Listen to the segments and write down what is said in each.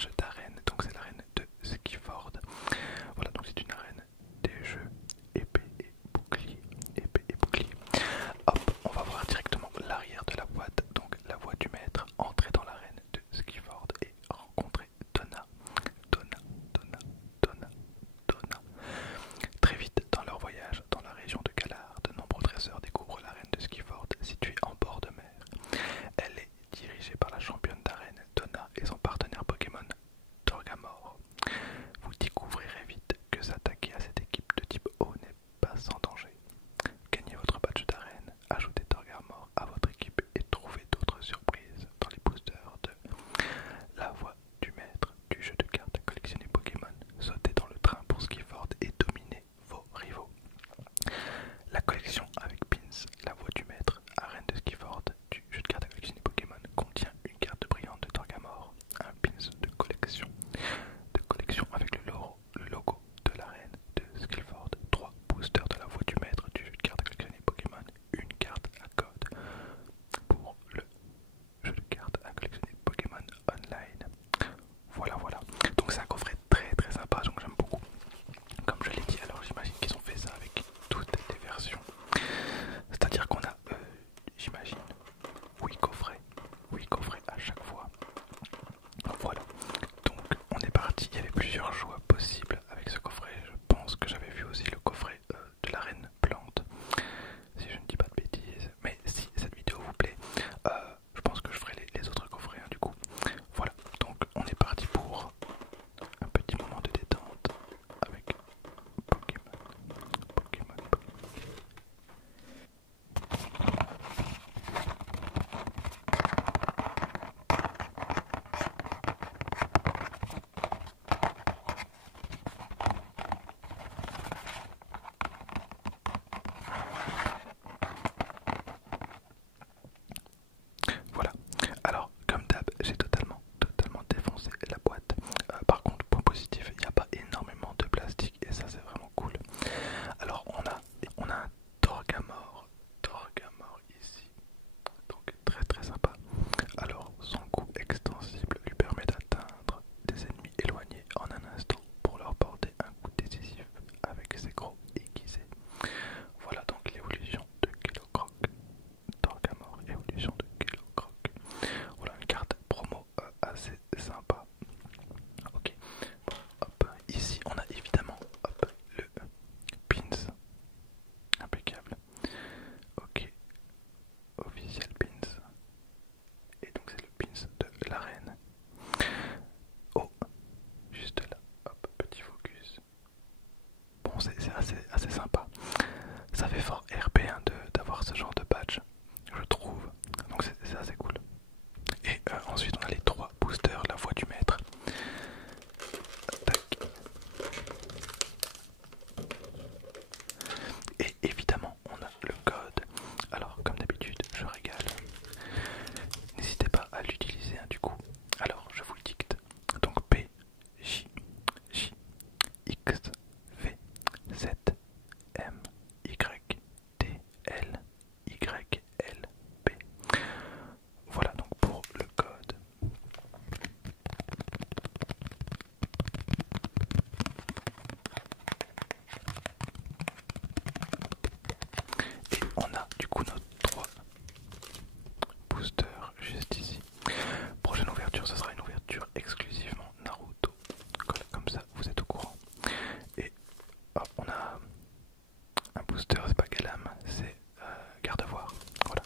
badge d'arène, donc c'est l'arène de Skiford. Voilà, donc c'est une arène des jeux épée et bouclier, épée et bouclier. Hop, on va voir directement l'arrière de la boîte, donc la voie du maître, entrer dans l'arène de Skiford et rencontrer Donna, Donna, Donna, Donna, Donna. Très vite dans leur voyage dans la région de Galar, de nombreux dresseurs découvrent l'arène de Skiford située en bord de mer. Elle est dirigée par la championne d'arène Donna et son partenaire Pokémon Torgamore. Vous découvrirez vite que s'attaquer à cette équipe de type eau n'est pas sans danger. Gagnez votre badge d'arène, ajoutez Torgamore à votre équipe et trouvez d'autres surprises dans les boosters de la voie du maître du jeu de cartes à collectionner Pokémon. Sautez dans le train pour Skiford et dominez vos rivaux. La collection avec Pins, la voie du maître, arène de Skiford du jeu de cartes à collectionner Pokémon contient une carte brillante de Torgamore, un Pins de collection avec le logo de l'arène de Skiford, 3 boosters de la voie du maître du jeu de cartes à collectionner Pokémon, une carte à code pour le jeu de cartes à collectionner Pokémon Online. Voilà, voilà. Donc c'est un coffret très très sympa, donc j'aime beaucoup. Comme je l'ai dit, alors j'imagine qu'ils ont fait ça avec toutes les versions. C'est-à-dire qu'on a, j'imagine, 8 coffrets à chaque fois. Voilà. Donc on est parti, il y avait plusieurs choix possibles avec ce coffret. Je pense que j'avais vu aussi le coffret de la reine plante, si je ne dis pas de bêtises. Mais si cette vidéo vous plaît, je pense que je ferai les autres coffrets, hein, du coup. Voilà, donc on est parti pour un petit moment de détente avec Pokémon, Pokémon, Pokémon. Voilà, alors comme d'hab, j'ai totalement défoncé la boîte. Par contre, point positif, il n'y a pas énormément de plastique et ça c'est vraiment cool. Alors on a un Torgamore ici, donc très très sympa. Alors son coup extensible lui permet d'atteindre des ennemis éloignés en un instant pour leur porter un coup décisif avec ses crocs aiguisés. Voilà donc l'évolution de Kellogg. Torgamore, évolution de Kellogg. Voilà une carte promo assez sympa. Ok, bon, hop, ici on a évidemment le pins, impeccable. Ok, officiel pins. Et donc c'est le pins de l'arène. Oh, juste là, hop, petit focus. Bon, c'est assez sympa. Ça fait fort RP1 d'avoir ce genre de badge, je trouve. Donc c'est assez cool. Et ensuite on a les 3 boosters, la voie du maître. Tac. Et évidemment on a le code. Alors comme d'habitude je régale. N'hésitez pas à l'utiliser, hein, du coup. Alors je vous le dicte. Donc P J J X V Z M Y T L Y L P. Voilà donc pour le code. Et on a du coup nos 3 boosters juste ici. Prochaine ouverture, ce sera une ouverture exclusivement Naruto. Comme ça, vous êtes au courant. Et hop, on a un booster, c'est pas Galam, c'est Gardevoir. Voilà,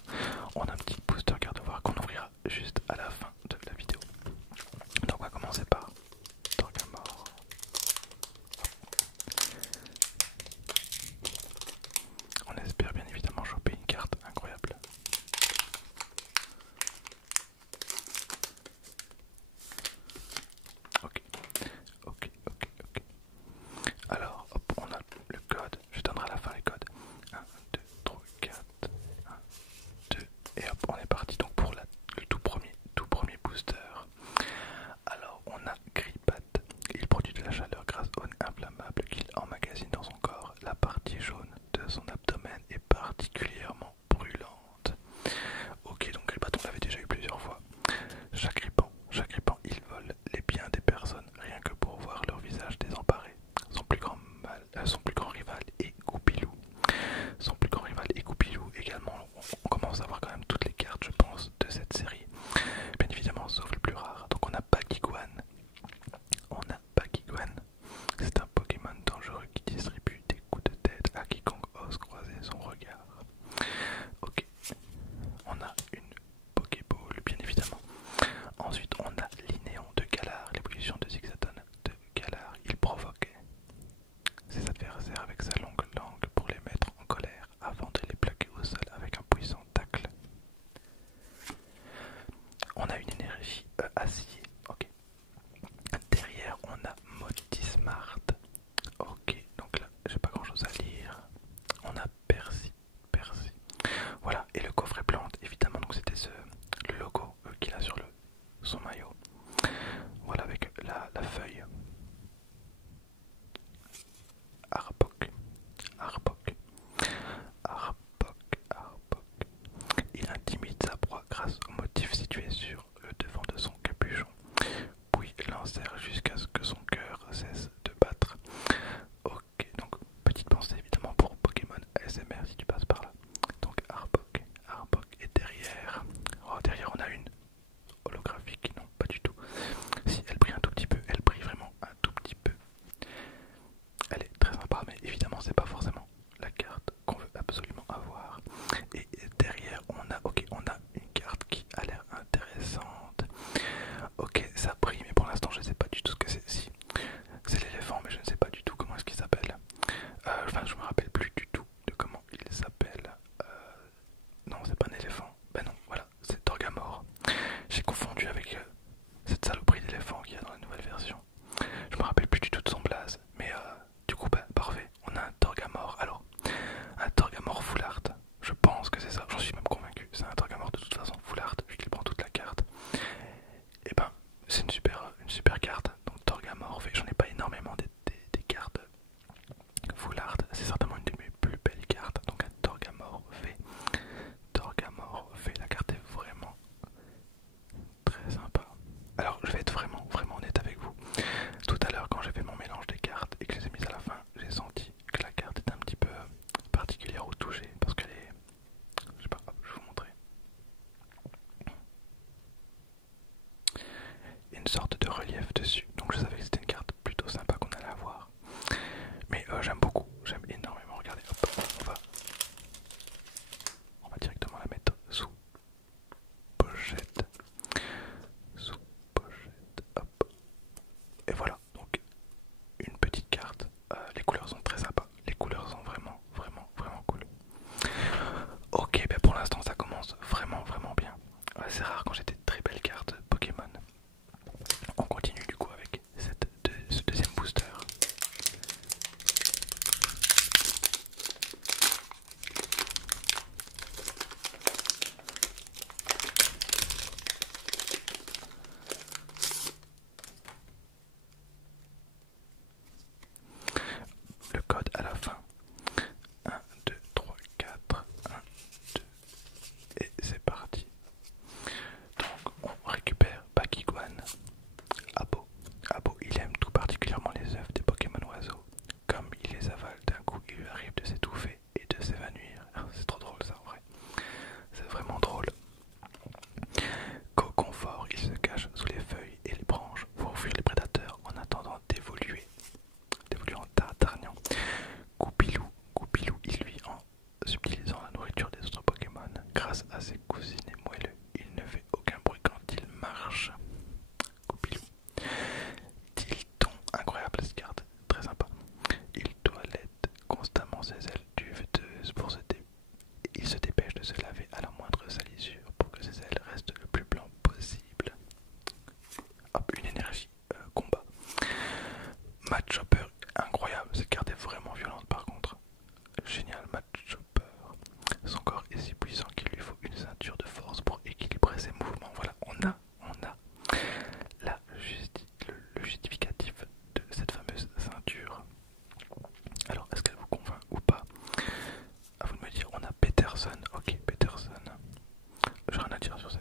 on a un petit booster Gardevoir qu'on ouvrira juste à la fin de la vidéo. Donc on va commencer par Torgamore. On espère bien évidemment choper une carte incroyable. Ok, ok, ok, ok. Alors, hop, on a le code. Je donnerai à la fin les codes. 1, 2, 3, 4, 1, 2. Et hop, on est parti donc pour le tout premier booster. Alors, on a Gripat. Il produit de la chaleur grâce au nez inflammable qu'il emmagasine dans son corps. La partie jaune de son abdomen est particulièrement brûlante. Ok, donc Gripat, on l'avait déjà eu plusieurs fois. Chaque grippant, il vole les biens des personnes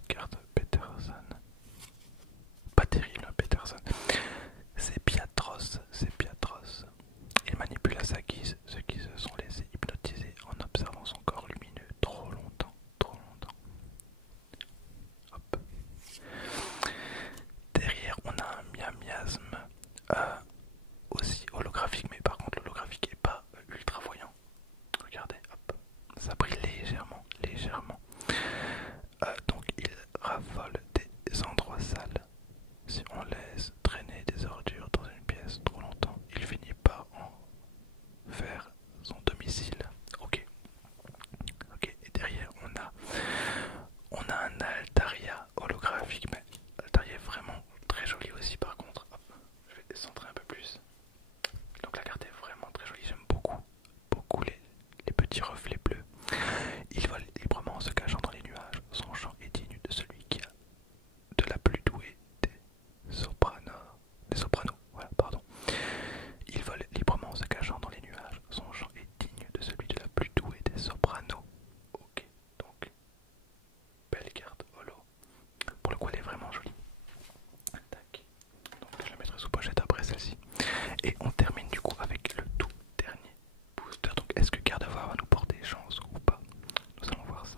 carte Peterson. Pas terrible, hein, Peterson. C'est Piatros, c'est Piatros. Il manipule à sa guise ceux qui se sont laissés hypnotiser en observant son corps lumineux trop longtemps, trop longtemps. Hop. Derrière, on a un miasme aussi holographique, mais par contre l'holographique est pas ultra voyant. Regardez, hop, ça brille légèrement, légèrement. Donc il raffole des endroits sales. Si on laisse traîner des ordures dans une pièce trop longtemps, il finit par en faire son domicile. Ok. Ok, et derrière on a un Altaria holographique, mais Altaria est vraiment très joli aussi par contre. Hop, je vais centrer un peu plus. Donc la carte est vraiment très jolie, j'aime beaucoup, beaucoup les petits reflets bleus. Il vole librement en se cachant dans les nuages. Son chant est digne de celui qui a de la plus douée des sopranos. Voilà, pardon. Il vole librement en se cachant dans les nuages. Son chant est digne de celui de la plus douée des sopranos. Ok, donc belle carte holo. Pour le coup, elle est vraiment jolie. Tac. Donc je la mettrai sous pochette après celle-ci. Et on termine du coup avec le tout dernier booster. Donc est-ce que Gardevoir va nous porter chance ou pas? Nous allons voir ça.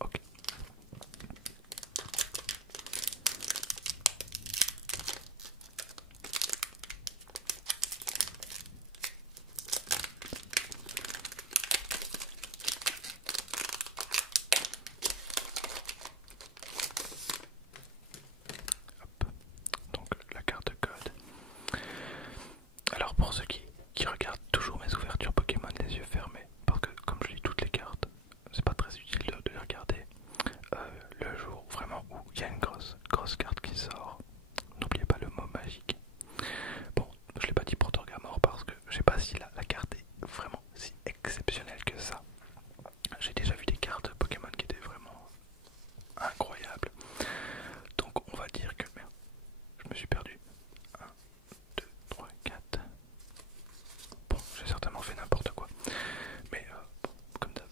Ok. Hop. Donc la carte code. Alors pour ceux qui regardent toujours mes ouvertures Pokémon les yeux fermés, parce que comme je lis toutes les cartes, c'est pas très utile de les regarder. Le jour vraiment où il y a une grosse carte qui sort, n'oubliez pas le mot magique. Bon, je l'ai pas dit pour Torgamore parce que je sais pas si la carte est vraiment si exceptionnelle que ça. J'ai déjà vu des cartes Pokémon qui étaient vraiment incroyables. Donc on va dire que... Merde, je me suis perdu. 1, 2, 3, 4. Bon, j'ai certainement fait n'importe quoi. Mais bon, comme d'hab.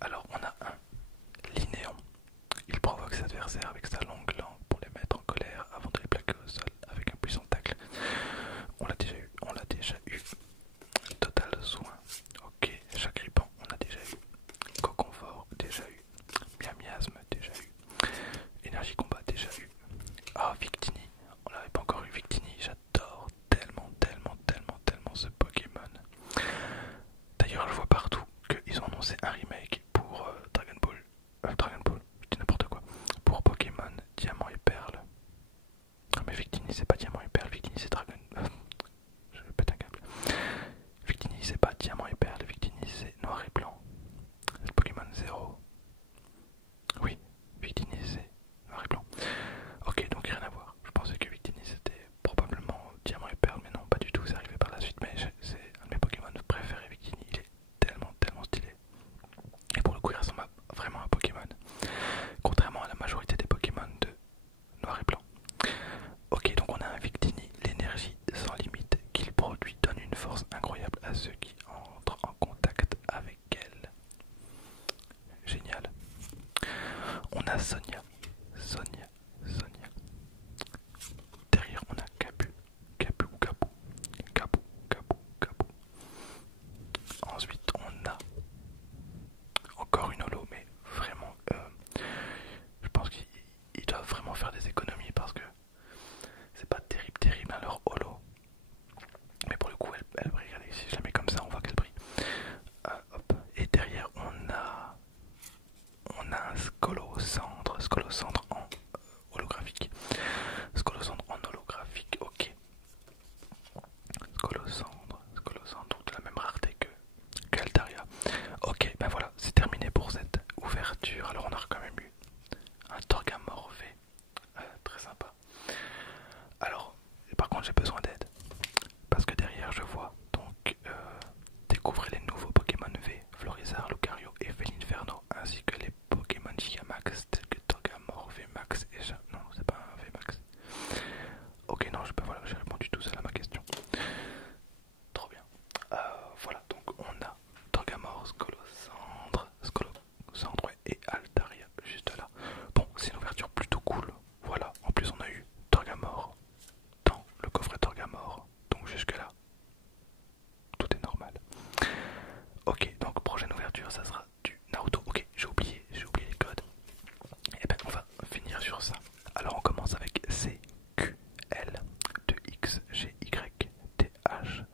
Alors on a un Linéon. Il provoque ses adversaires avec sa longue langue pour les mettre en colère avant de les plaquer au sol avec un puissant tacle. On l'a déjà eu, on l'a déjà eu. Total soin. Ok, Chagripan, on a déjà eu. Coconfort, déjà eu. Miasme, déjà eu. Énergie combat, déjà eu. Ah, Victini, on l'avait pas encore eu. Victini, j'adore tellement, tellement, tellement, tellement ce Pokémon. D'ailleurs, je vois partout qu'ils ont annoncé un remake pour Dragon Ball, je dis n'importe quoi. Pour Pokémon Diamant et Perle. Non mais Victini c'est pas Diamant et Perle, Victini c'est Dragon... je pète un câble. Victini c'est pas Diamant et Perle, Victini c'est Noir et Blanc. C'est Pokémon 0. Oui, Victini c'est Noir et Blanc. Ok, donc rien à voir. Je pensais que Victini c'était probablement Diamant et Perle, mais non, pas du tout, c'est arrivé par la suite. Mais c'est un de mes Pokémon préférés, Victini, il est tellement, tellement stylé.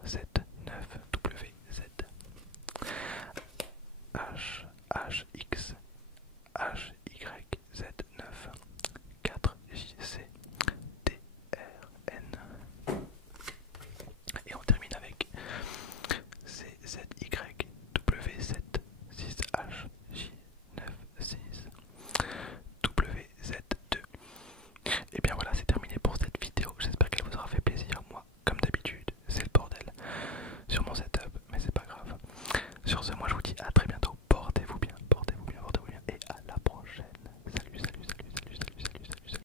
cette